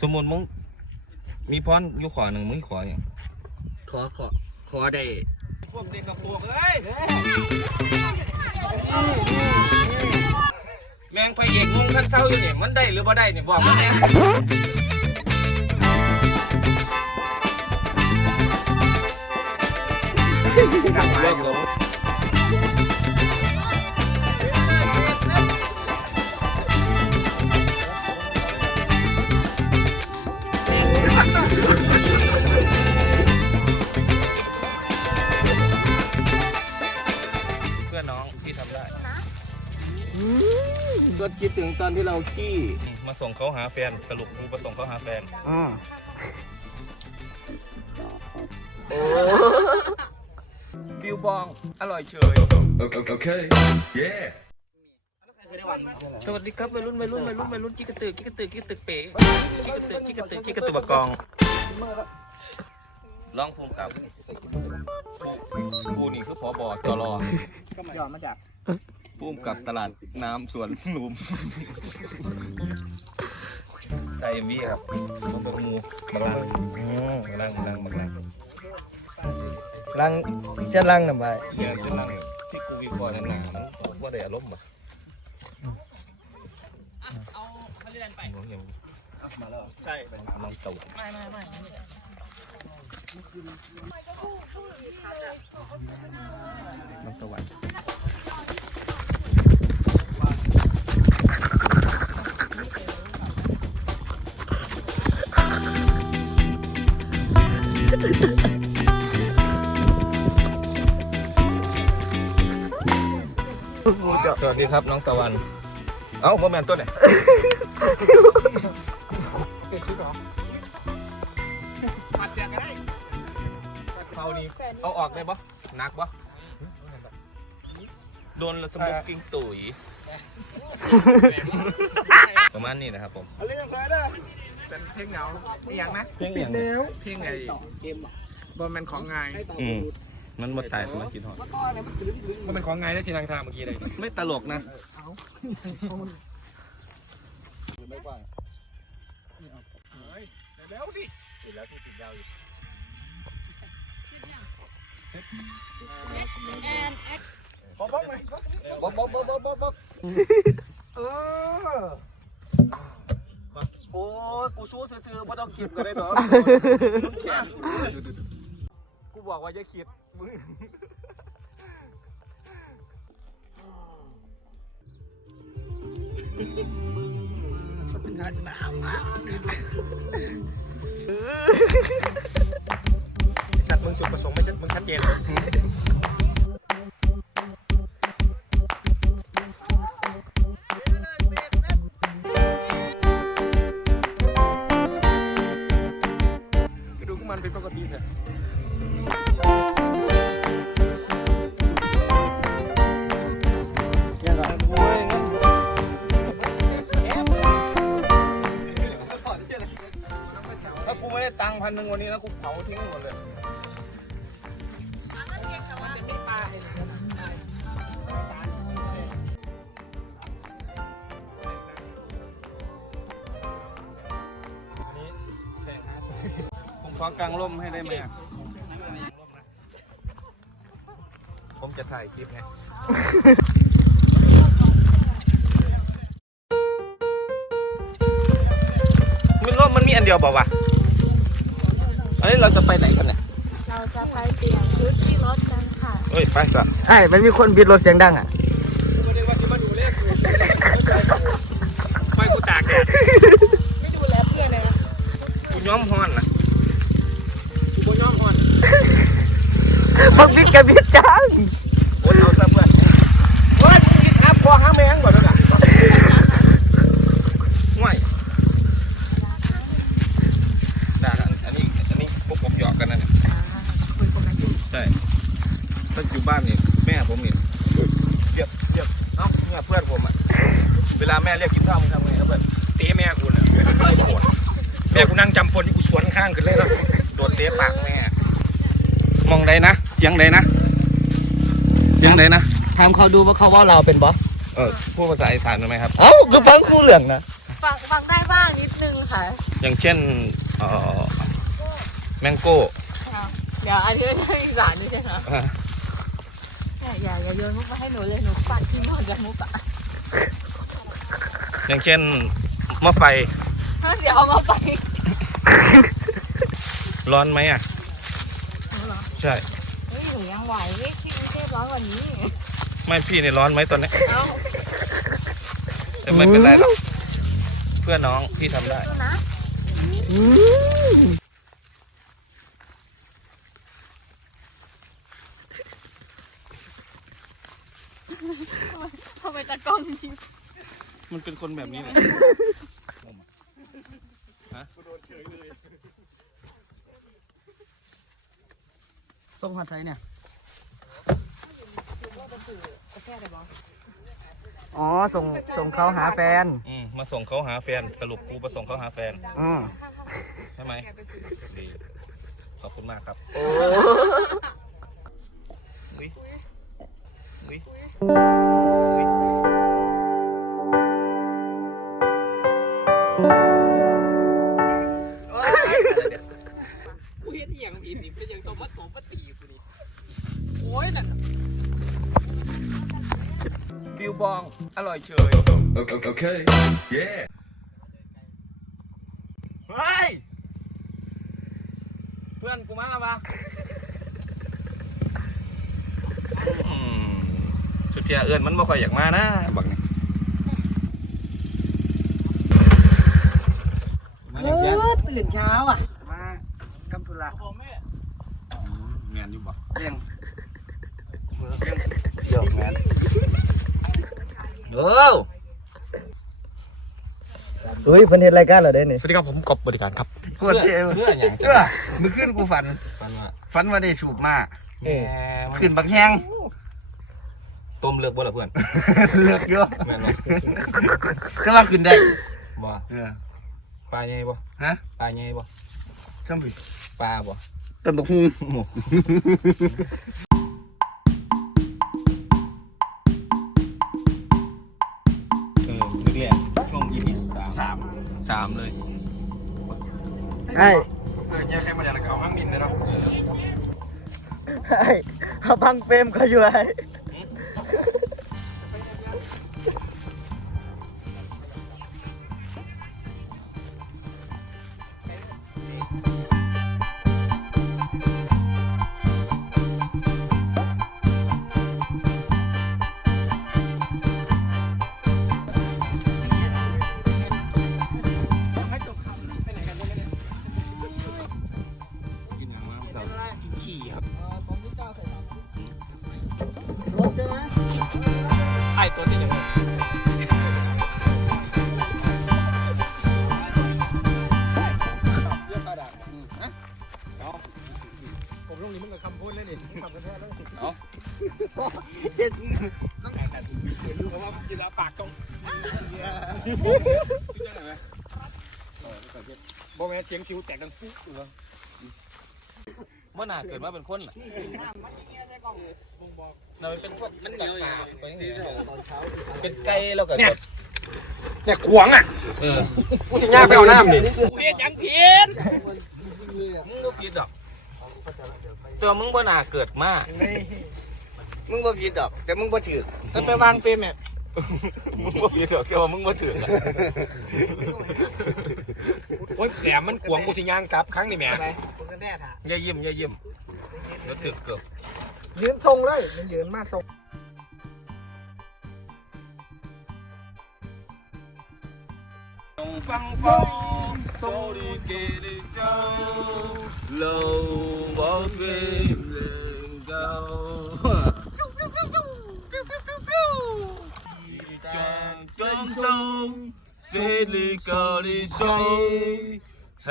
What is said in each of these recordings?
สมมุติมึงมีพรอยู่ขอหนึ่งมึงขออย่างขอขอขอได้พวกเด็กกับพวกเอ้ยแมงพระเอกงงท่านเศร้าอยู่เนี่ยมันได้หรือบ่ได้เนี่ยบอกมาแน่กลับมาอยู่ คิดถึงตอนที่เราขี้มาส่งเขาหาแฟนสรุปกูมาส่งเขาหาแฟนอ่าโอ้บิวบอง อร่อยเฉย Okay. Yeah. สวัสดีครับวัยรุ่นวัยรุ่นวัยรุ่นวัยรุ่นกิ๊กกระตือกิ๊กกระตือกิ๊กกระตือเป๋กิ๊กกระตือกิ๊กกระตือกิ๊กกระตือบักกองร้องภูมิกับกูกูนี่คือพอบอจรอยอมมาจาก ภูมิกับตลาดน้ำสวนลุมไทยเอ็มวีครับมันเป็นงูบักลังบักลังบักลังบักลังลังเส้นลังน่ะไปอย่าจะนั่งที่กูวิเคราะห์นานๆมันว่าได้อารมณ์ป่ะเอาเขาเรียนไปมาแล้วใช่เป็นน้ำเต้าไม่ไม่ไม่น้ำตะวัน ดีครับน้องตะวัน เอ้าพ่อแมนตัวไหนเขานี่เอาออกได้ปะหนักปะโดนสมุกกิ้งตุ๋ยประมาณนี้นะครับผมเอาเล่นกันเด้อเป็นเพลงเหงาอีหยังนะเพลงอย่างเพลงไงบอมแมนของไงอืม มันมาตายมากินหอยบอมแมนของไงได้ชินังทางเมื่อกี้เลยไม่ตลกนะเร็วดิ and บ๊อบบ๊อบเลยบ๊อบบ๊อบบ๊อบบ๊อบบ๊อบบ๊อบเออโอ้กูชู้ซื้อๆไม่ต้องกินก็ได้หรอกูบอกว่าอย่าคิด มึงสัตว์มึงจุดประสงค์ไม่ชัดมึงชัดเจนเลยกระดูกมันเป็นปกติเถอะ ตังวันนึ่งวันนี้นะกูเผาทิ้งหมดเลยผมขอกางร่มให้ได้ไหมอะผมจะถ่ายคลิปไง มันร่มมันมีอันเดียวเปล่าวะ เอ้ยเราจะไปไหนกันเนี่ยเราจะไปเปลี่ยนชุดที่รถกันค่ะเฮ้ยไปสัตว์ไอ้มันมีคนบิดรถเสียงดังอะไปกูตากแดดไม่ดูแลเพื่อนเลยนะกูย้อมฮอนนะบนย่อมก่อนบักบิดกับบิดจัง โอ้ยเอาซะเพื่อนว่ากินอัพพอห้าแมงบ่ด้วยกันง่ายด่ากันอันนี้ อันนี้พวกผมหยอกกันนะเนี่ยใช่ ถ้าอยู่บ้านนี่แม่ผมนี่เรียบเรียบเอ้าเนี่ยเพื่อนผมอะ เวลาแม่เรียกกินข้าวมึงทำไงครับเพื่อน เตะแม่กูน่ะแม่กูนั่งจำฝนที่กูสวนข้างขึ้นเลยเนาะ โดนเตะปากแม่ มอง ใดนะเสียังใดนะเสียังใดนะถามเขาดูว่าเขาว่าเราเป็นบอสเออพูดภาษาอีสานได้ไหมครับ เอ้าคือฟังคู่เหลืองนะฟังฟังได้บ้างนิดนึงค่ะ อย่างเช่นเอ่อแมงโก้เดี๋ยวอันนี้ไม่ใช่อีสานนี่ใช่ไหมอย่าอย่าอย่าโยนมุกมาให้หนูเลยหนูปัดที่หมดแล้วมุกอะอย่างเช่นหม้อไฟเดี๋ยวเอามาไปร้อนไหมอะหนูเหรอ ใช่เฮ้ยหนูยังไหวเฮ้ยที่กรุงเทพร้อนกว่านี้ไม่พี่ในร้อนไหมตอนนี้เอ้าแต่ไม่เป็นไรหรอกเพื่อนน้องพี่ทำได้ ดูนะอืมทำไมตากล้องยิ้มมันเป็นคนแบบนี้เลย ส่งหัดไทยเนี่ยอ๋อส่งส่งเขาหาแฟน อืมมาส่งเขาหาแฟนสรุปกูมาส่งเขาหาแฟนอืมใช่ไหมดีขอบคุณมากครับโอ้อุ๊ยอุ๊ยอุ๊ย ร่อยเฉย Okay, okay. Yeah. เฮ้ย เพื่อนกูมาแล้วปะอืมสุดเทียเอื้อนมันบ่ค่อยอยากมานะบักนี่มาเอเรียกอตื่นเช้าอะ มากำทุระเมียนอยู่บ่เรื่องเยอะแมน เออเฮ้ยเพิ่นเห็นรายการเหรอเด้นี่สวัสดีครับผมกบบริการครับปวดเจ็บเพื่ออย่างเชื่อมือขึ้นกูฝัน ฟันว่าฝันว่าได้สูบมาแหมขึ้นบักแฮงต้มเลือกบ่ล่ะเพื่อนเลือกเยอะแม่นบ่ก็ว่าขึ้นได้บ่เออปลาใหญ่บ่ฮะปลาใหญ่บ่ช่างผิดปลาบ่ต้นบักฮุง สามเลยไอ้เออเนี่ยแค่มาจากเอาห้างบินเลยเนาะไอ้เอาบังเฟรมเขาอยู่ไอ้กิ ไอ้ตัวที่ยังผมลงนี้มันกับคำพูดเลยนี่คำกระแทกแล้วเอาเพราะว่ากินแล้วปากตรงบ่แม่เสียงชิวแตกดังปุ๊บเลย มื่อหนาเกิดมาเป็นคนน่ะเราเป็นพวกมันแบบฝาไปอย่างนี้เป็นไก่แล้วก็เนี่ยเนี่ยขวางอะเออกูจะย่างไปเอาน้ำนี่เพี้ยจังเพี้ยนมึงก็ผิดดอกตัวมึงบ่น่าเกิดมามึงบ่ผิดดอก แต่มึงบ่ถือถ้าไปวางเฟรมเนี่ยมึงบ่ผิดดอกแค่ว่ามึงบ่ถืออะโอ้ยแหลมมันขวางกูจะย่างกลับครั้งนี่แหม่มึงกัน แน่ท่ะอย่ายิ้มอย่ายิ้มเดี๋ยวถือเกือบยืนทรงเลยมันยืนมากทรงฟังฟังโซดีเกเดเจ้าโลวอลเฟมเลงเจ้าจังจังจงเฟลิกาลิโซทร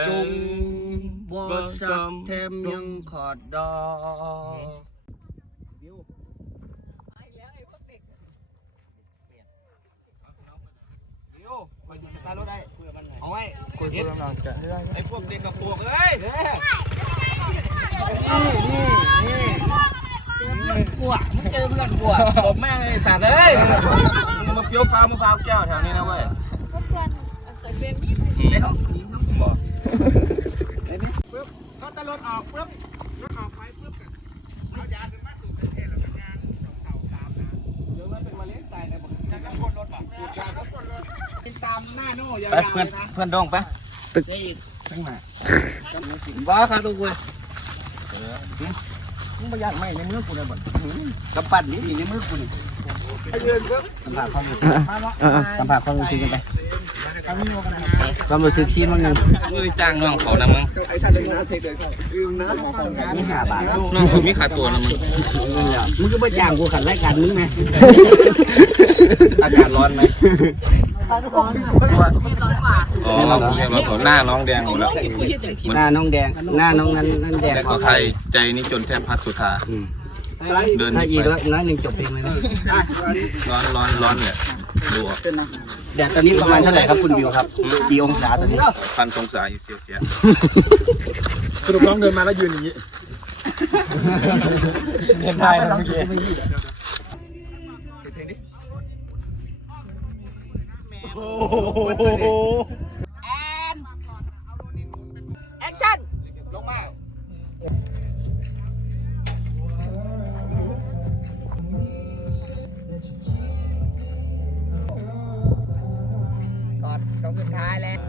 บ่สักแถมยังขอดดอกเอาไว้ไอ้พวกเด็กกับพวกเอ้ยกลัวมึงเจอเพื่อนกลัวผมแม่งไอ้สัตว์เอ้ยมาเฟี้ยวฟ้ามะพร้าวแก้วแถวนี้นะเว้ยก็เพื่อนใส่เบามีบ้าง ถ้ารถออกปุ๊บรถออกไปปุ๊บกันเรายาถึงมาสูบประเทศแล้เป็นยางสองเต่าสามนะเดี๋ยวมันเป็นมาเลี้ยงตในะบอกจะขับรถป่ะจะขับรถติดตามหน้าโน่ยาวๆไปเพื่อนเพื่อนดงไปตึกตั้งมาว้าครับทุกคนมึงประหยัดไหมในมือกูเลยบ่นกำปั้นนี่ในมือกูนี่สัมผัสความรู้สึกสัมผัสความรู้สึกกันไป ความรู้สึกซีนมันหนึ่งมือจ้างน้องเขานะมึงนี่ห้าบาทน้องเขามีขาตัวนะมึงมึงก็ไม่จ้างกูขันรายการมึงไงอากาศร้อนไหมอ๋อเรียกว่าเขาหน้าน้องแดงหมดแล้วหน้าน้องแดง หน้าน้องนั้นนั่นแดงแต่ก็ใครใจนี่จนแทบพัดสุธา อืมเดินถ้าไปอีกแล้วน้อยหนึ่งจบเพลงเลยนะร้อนร้อนร้อนเนี่ยดูออกแดดตอนนี้ประมาณเท่าไหร่ครับคุณวิวครับกี่องศาตอนนี้พันองศาอีเซียเซียสรุปน้องเดินมาแล้วยืนอย่างนี้เห็นได้นะเมื่อกี้แอ แล้ว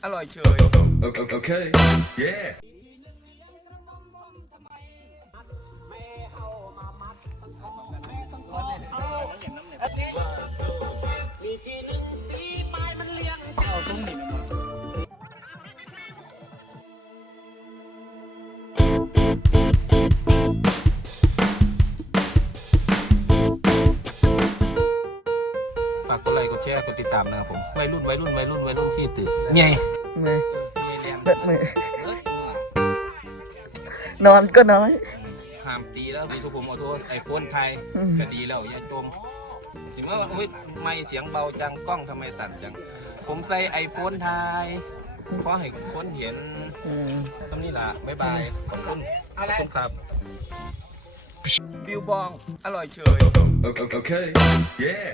อง อร่อยเฉย Okay, okay. Yeah. ามนะครับผมวัยรุ่นวัยรุ่นวัยรุ่นวัยรุ่นที่ตื่นไงมือเบ็ดมือนอนก็น้อย ห้ามตีแล้วมีทุกผมขอโทษไอโฟนไทยก็ดีแล้วอย่าจมถึงว่าเฮ้ยไม่เสียงเบาจังกล้องทำไมตัดจัง ผมใส่ไอโฟนไทยเพราะให้คนเห็นตำนี้ล่ะบ๊ายบายขอบคุณขอบคุณครับบิวบองอร่อยเฉย Okay, okay. Yeah.